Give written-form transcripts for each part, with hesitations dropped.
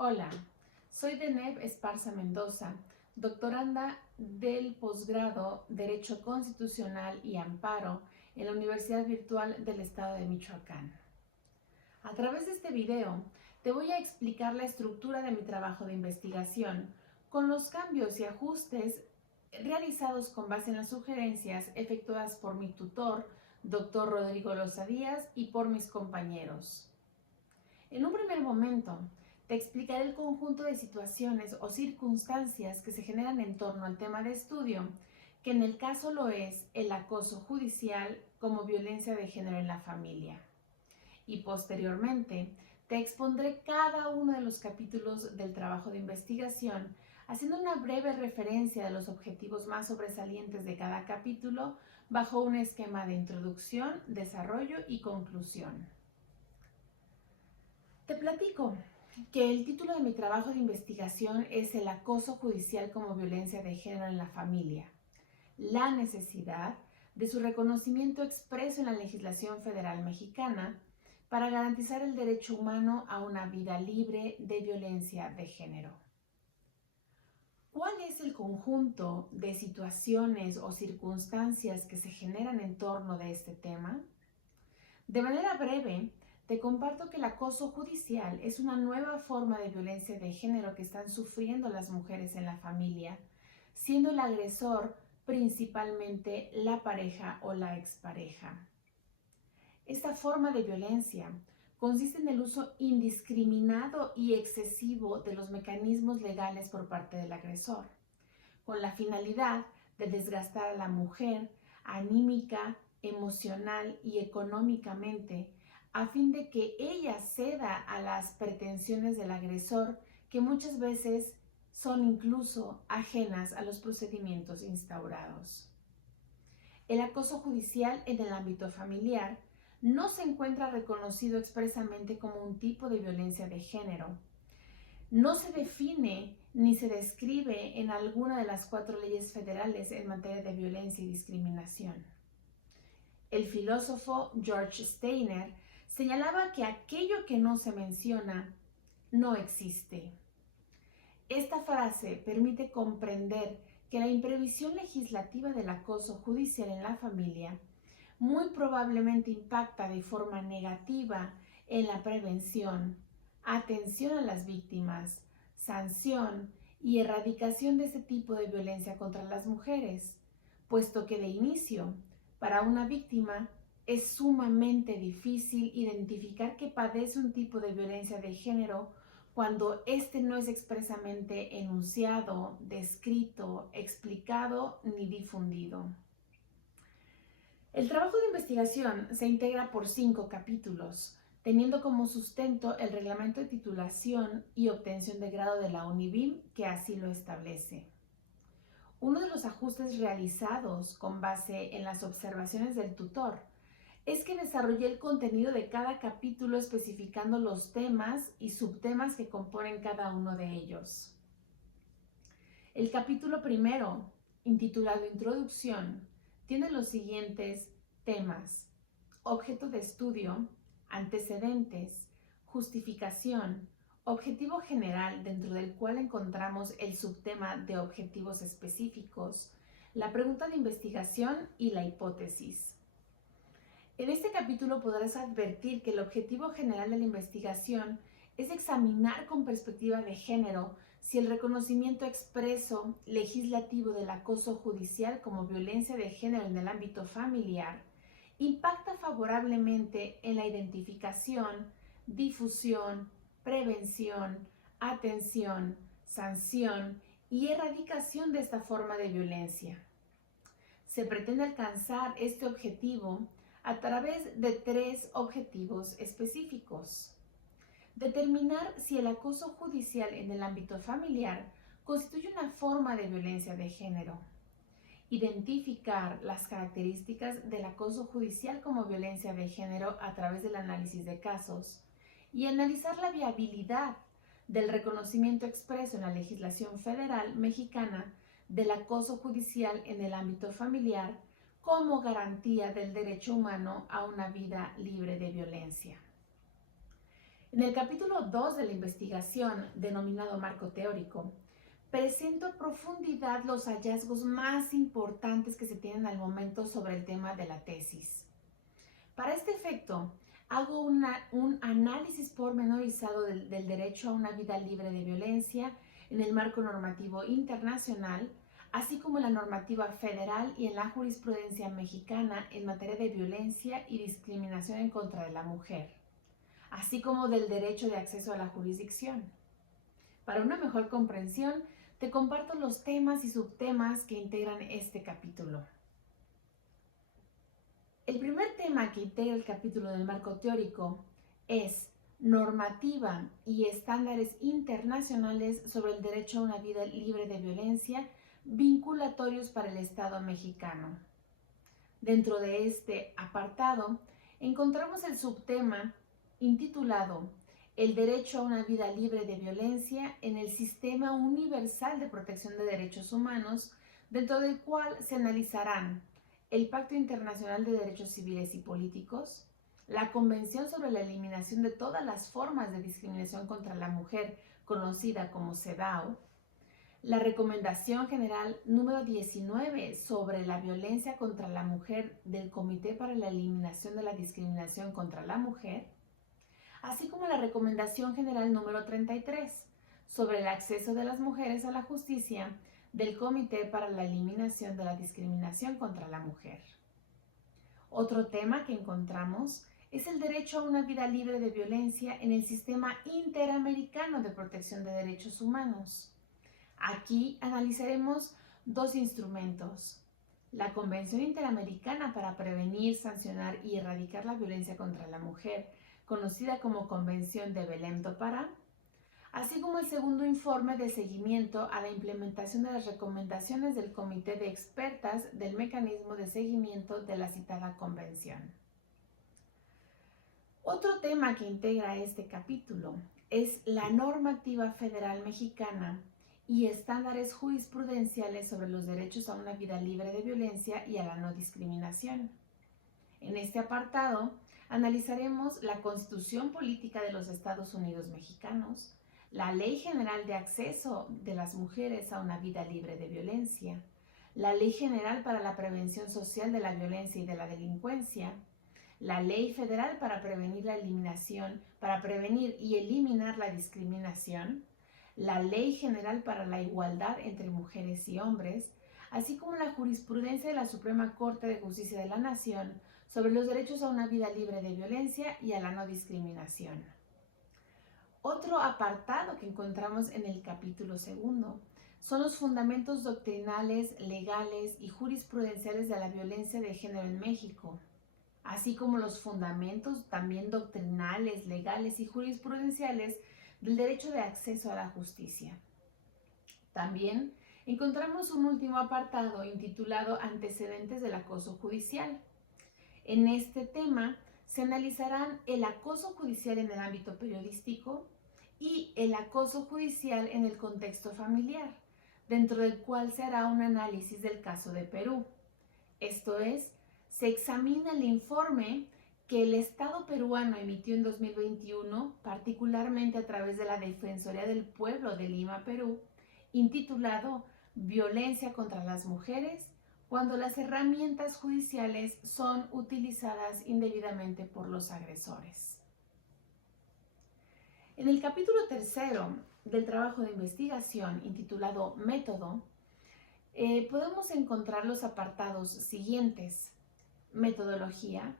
Hola, soy Deneb Esparza Mendoza, doctoranda del posgrado Derecho Constitucional y Amparo en la Universidad Virtual del Estado de Michoacán. A través de este video te voy a explicar la estructura de mi trabajo de investigación con los cambios y ajustes realizados con base en las sugerencias efectuadas por mi tutor, Dr. Rodrigo Loza Díaz, y por mis compañeros. En un primer momento, te explicaré el conjunto de situaciones o circunstancias que se generan en torno al tema de estudio, que en el caso lo es el acoso judicial como violencia de género en la familia. Y posteriormente, te expondré cada uno de los capítulos del trabajo de investigación, haciendo una breve referencia de los objetivos más sobresalientes de cada capítulo bajo un esquema de introducción, desarrollo y conclusión. Te platico que el título de mi trabajo de investigación es El acoso judicial como violencia de género en la familia, la necesidad de su reconocimiento expreso en la legislación federal mexicana para garantizar el derecho humano a una vida libre de violencia de género. ¿Cuál es el conjunto de situaciones o circunstancias que se generan en torno de este tema? De manera breve, te comparto que el acoso judicial es una nueva forma de violencia de género que están sufriendo las mujeres en la familia, siendo el agresor principalmente la pareja o la expareja. Esta forma de violencia consiste en el uso indiscriminado y excesivo de los mecanismos legales por parte del agresor, con la finalidad de desgastar a la mujer anímica, emocional y económicamente, a fin de que ella ceda a las pretensiones del agresor, que muchas veces son incluso ajenas a los procedimientos instaurados. El acoso judicial en el ámbito familiar no se encuentra reconocido expresamente como un tipo de violencia de género. No se define ni se describe en alguna de las 4 leyes federales en materia de violencia y discriminación. El filósofo George Steiner señalaba que aquello que no se menciona no existe. Esta frase permite comprender que la imprevisión legislativa del acoso judicial en la familia muy probablemente impacta de forma negativa en la prevención, atención a las víctimas, sanción y erradicación de este tipo de violencia contra las mujeres, puesto que de inicio, para una víctima, es sumamente difícil identificar que padece un tipo de violencia de género cuando éste no es expresamente enunciado, descrito, explicado ni difundido. El trabajo de investigación se integra por 5 capítulos, teniendo como sustento el reglamento de titulación y obtención de grado de la UNIVIM, que así lo establece. Uno de los ajustes realizados con base en las observaciones del tutor es que desarrollé el contenido de cada capítulo especificando los temas y subtemas que componen cada uno de ellos. El capítulo primero, intitulado Introducción, tiene los siguientes temas: objeto de estudio, antecedentes, justificación, objetivo general, dentro del cual encontramos el subtema de objetivos específicos, la pregunta de investigación y la hipótesis. En este capítulo podrás advertir que el objetivo general de la investigación es examinar con perspectiva de género si el reconocimiento expreso legislativo del acoso judicial como violencia de género en el ámbito familiar impacta favorablemente en la identificación, difusión, prevención, atención, sanción y erradicación de esta forma de violencia. Se pretende alcanzar este objetivo a través de 3 objetivos específicos. Determinar si el acoso judicial en el ámbito familiar constituye una forma de violencia de género. Identificar las características del acoso judicial como violencia de género a través del análisis de casos y analizar la viabilidad del reconocimiento expreso en la legislación federal mexicana del acoso judicial en el ámbito familiar como garantía del derecho humano a una vida libre de violencia. En En el capítulo 2 de la investigación, denominado marco teórico, presento a profundidad los hallazgos más importantes que se tienen al momento sobre el tema de la tesis. Para este efecto, hago un análisis pormenorizado del derecho a una vida libre de violencia en el marco normativo internacional, así como en la normativa federal y en la jurisprudencia mexicana en materia de violencia y discriminación en contra de la mujer, así como del derecho de acceso a la jurisdicción. Para una mejor comprensión, te comparto los temas y subtemas que integran este capítulo. El primer tema que integra el capítulo del marco teórico es normativa y estándares internacionales sobre el derecho a una vida libre de violencia vinculatorios para el Estado mexicano. Dentro de este apartado encontramos el subtema intitulado El derecho a una vida libre de violencia en el Sistema Universal de Protección de Derechos Humanos, dentro del cual se analizarán el Pacto Internacional de Derechos Civiles y Políticos, la Convención sobre la Eliminación de todas las formas de discriminación contra la mujer, conocida como CEDAW, la Recomendación General número 19 sobre la violencia contra la mujer del Comité para la Eliminación de la Discriminación contra la Mujer, así como la Recomendación General número 33 sobre el acceso de las mujeres a la justicia del Comité para la Eliminación de la Discriminación contra la Mujer. Otro tema que encontramos es el derecho a una vida libre de violencia en el Sistema Interamericano de Protección de Derechos Humanos. Aquí analizaremos dos instrumentos: la Convención Interamericana para prevenir, sancionar y erradicar la violencia contra la mujer, conocida como Convención de Belém do Pará, así como el segundo informe de seguimiento a la implementación de las recomendaciones del Comité de Expertas del Mecanismo de Seguimiento de la citada Convención. Otro tema que integra este capítulo es la normativa federal mexicana y estándares jurisprudenciales sobre los derechos a una vida libre de violencia y a la no discriminación. En este apartado analizaremos la Constitución Política de los Estados Unidos Mexicanos, la Ley General de Acceso de las Mujeres a una Vida Libre de Violencia, la Ley General para la Prevención Social de la Violencia y de la Delincuencia, la Ley Federal para prevenir y eliminar la discriminación, la Ley General para la Igualdad entre Mujeres y Hombres, así como la jurisprudencia de la Suprema Corte de Justicia de la Nación sobre los derechos a una vida libre de violencia y a la no discriminación. Otro apartado que encontramos en el capítulo segundo son los fundamentos doctrinales, legales y jurisprudenciales de la violencia de género en México, así como los fundamentos también doctrinales, legales y jurisprudenciales del derecho de acceso a la justicia. También encontramos un último apartado intitulado Antecedentes del acoso judicial. En este tema se analizarán el acoso judicial en el ámbito periodístico y el acoso judicial en el contexto familiar, dentro del cual se hará un análisis del caso de Perú. Esto es, se examina el informe que el Estado peruano emitió en 2021, particularmente a través de la Defensoría del Pueblo de Lima, Perú, intitulado Violencia contra las Mujeres, cuando las herramientas judiciales son utilizadas indebidamente por los agresores. En el capítulo tercero del trabajo de investigación intitulado Método, podemos encontrar los apartados siguientes: metodología,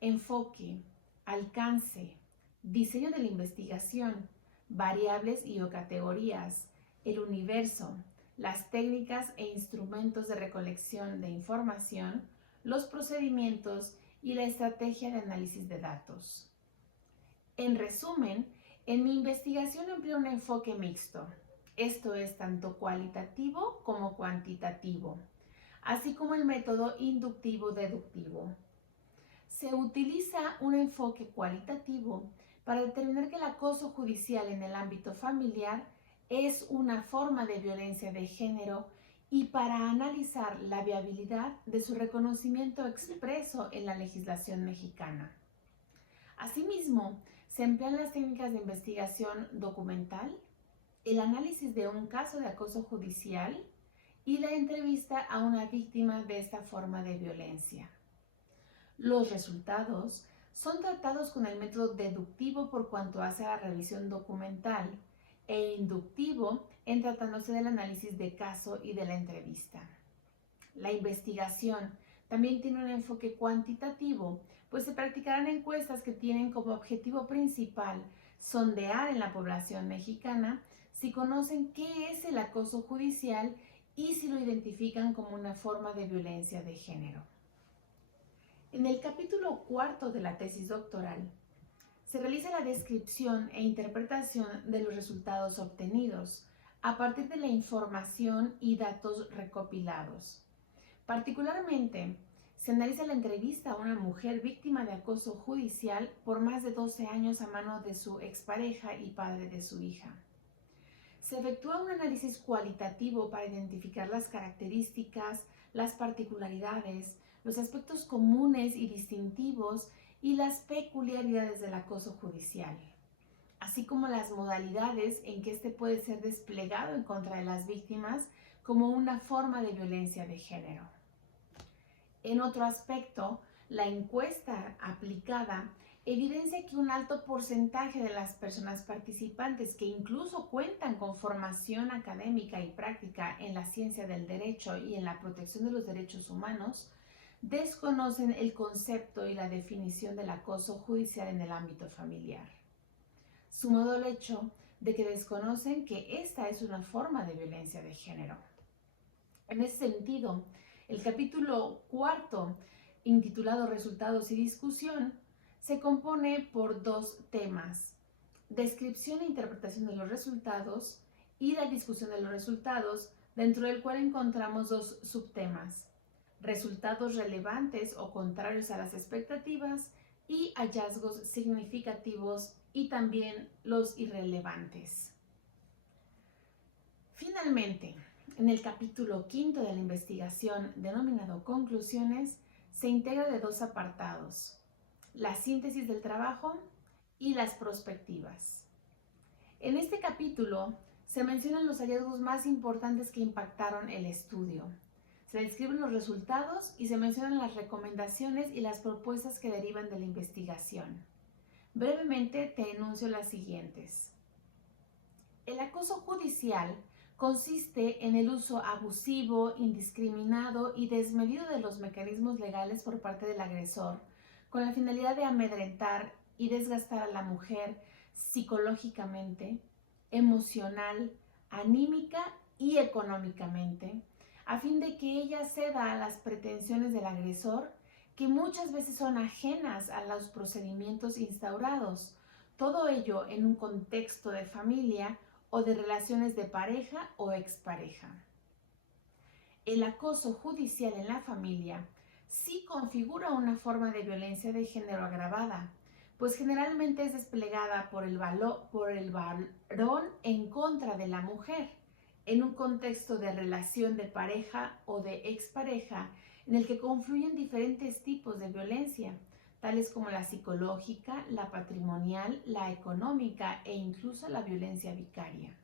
enfoque, alcance, diseño de la investigación, variables y o categorías, el universo, las técnicas e instrumentos de recolección de información, los procedimientos y la estrategia de análisis de datos. En resumen, en mi investigación empleé un enfoque mixto, esto es tanto cualitativo como cuantitativo, así como el método inductivo-deductivo. Se utiliza un enfoque cualitativo para determinar que el acoso judicial en el ámbito familiar es una forma de violencia de género y para analizar la viabilidad de su reconocimiento expreso en la legislación mexicana. Asimismo, se emplean las técnicas de investigación documental, el análisis de un caso de acoso judicial y la entrevista a una víctima de esta forma de violencia. Los resultados son tratados con el método deductivo por cuanto hace a la revisión documental e inductivo en tratándose del análisis de caso y de la entrevista. La investigación también tiene un enfoque cuantitativo, pues se practicarán encuestas que tienen como objetivo principal sondear en la población mexicana si conocen qué es el acoso judicial y si lo identifican como una forma de violencia de género. En el capítulo 4 de la tesis doctoral, se realiza la descripción e interpretación de los resultados obtenidos a partir de la información y datos recopilados. Particularmente, se analiza la entrevista a una mujer víctima de acoso judicial por más de 12 años a mano de su expareja y padre de su hija. Se efectúa un análisis cualitativo para identificar las características, las particularidades, los aspectos comunes y distintivos y las peculiaridades del acoso judicial, así como las modalidades en que éste puede ser desplegado en contra de las víctimas como una forma de violencia de género. En otro aspecto, la encuesta aplicada evidencia que un alto porcentaje de las personas participantes que incluso cuentan con formación académica y práctica en la ciencia del derecho y en la protección de los derechos humanos desconocen el concepto y la definición del acoso judicial en el ámbito familiar, sumado al hecho de que desconocen que esta es una forma de violencia de género. En ese sentido, el capítulo 4, intitulado Resultados y Discusión, se compone por dos temas: descripción e interpretación de los resultados y la discusión de los resultados, dentro del cual encontramos dos subtemas: resultados relevantes o contrarios a las expectativas y hallazgos significativos y también los irrelevantes. Finalmente, en el capítulo 5 de la investigación, denominado Conclusiones, se integra de dos apartados: la síntesis del trabajo y las prospectivas. En este capítulo se mencionan los hallazgos más importantes que impactaron el estudio. Se describen los resultados y se mencionan las recomendaciones y las propuestas que derivan de la investigación. Brevemente te enuncio las siguientes. El acoso judicial consiste en el uso abusivo, indiscriminado y desmedido de los mecanismos legales por parte del agresor, con la finalidad de amedrentar y desgastar a la mujer psicológicamente, emocional, anímica y económicamente, a fin de que ella ceda a las pretensiones del agresor, que muchas veces son ajenas a los procedimientos instaurados, todo ello en un contexto de familia o de relaciones de pareja o expareja. El acoso judicial en la familia sí configura una forma de violencia de género agravada, pues generalmente es desplegada por el varón en contra de la mujer, en un contexto de relación de pareja o de expareja en el que confluyen diferentes tipos de violencia, tales como la psicológica, la patrimonial, la económica e incluso la violencia vicaria.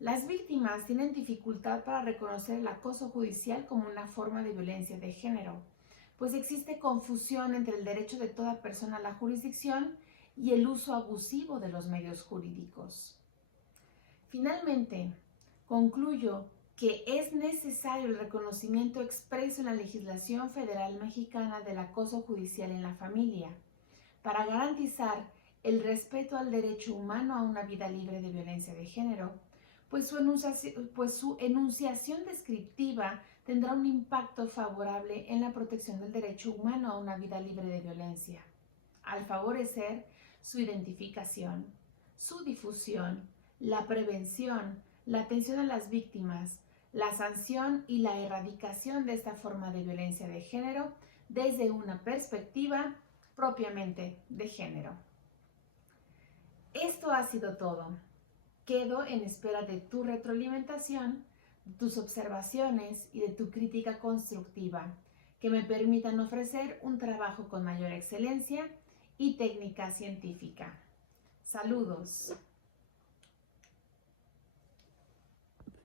Las víctimas tienen dificultad para reconocer el acoso judicial como una forma de violencia de género, pues existe confusión entre el derecho de toda persona a la jurisdicción y el uso abusivo de los medios jurídicos. Finalmente, concluyo que es necesario el reconocimiento expreso en la legislación federal mexicana del acoso judicial en la familia, para garantizar el respeto al derecho humano a una vida libre de violencia de género, pues su enunciación descriptiva tendrá un impacto favorable en la protección del derecho humano a una vida libre de violencia, al favorecer su identificación, su difusión, la prevención, la atención a las víctimas, la sanción y la erradicación de esta forma de violencia de género desde una perspectiva propiamente de género. Esto ha sido todo. Quedo en espera de tu retroalimentación, de tus observaciones y de tu crítica constructiva, que me permitan ofrecer un trabajo con mayor excelencia y técnica científica. Saludos.